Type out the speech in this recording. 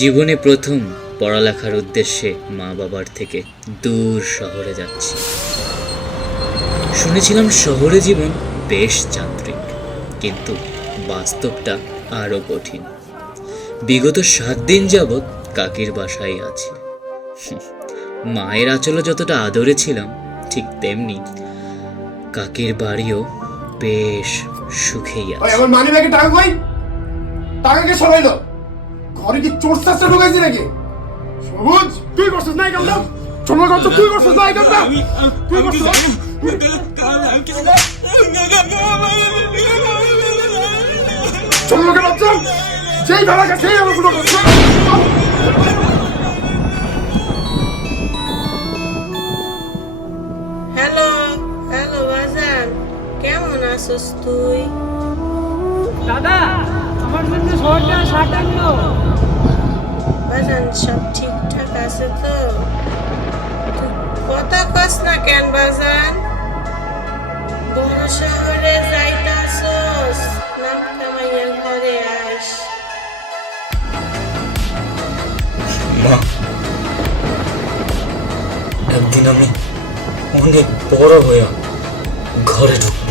জীবনে প্রথম পড়ালেখার উদ্দেশ্যে মা বাবার থেকে দূর শহরে যাচ্ছি। শুনেছিলাম শহরে জীবন বেশ যান্ত্রিক, কিন্তু বাস্তবটা আরো কঠিন। বিগত 7 দিন যাবৎ কাকির বাসায় আছি। মায়ের আঁচলে যতটা আদরে ছিলাম, ঠিক তেমনি কাকির বাড়িও বেশ সুখেই আছে। আমার মানি ব্যাগে টাকা কই? টাকা কে সরাইলো? ঘরে কি চোর চাচা ঢুকাইছে নাকি? সবুজ, তুই করছিস না এই কামটা? ছোট কথা তুই করছিস না এই কামটা? তুই করছিস? ছোট লোকের বাচ্চা, যেই ভাড়া গেছে সেই আমার গুলো করছে। হ্যালো হ্যালো বাজান, কেমন আছিস তুই? দাদা, আমার জন্য শহরটা শার্ট আনলো। বাজান সব ঠিকঠাক আছে তো? তুই কথা কস না কেন বাজান? বড় শহরে যাইতাছস, নাম কামাইয়ের ঘরে আইস। মা, একদিন আমি অনেক বড় হয়ে ঘরে ঢুকব।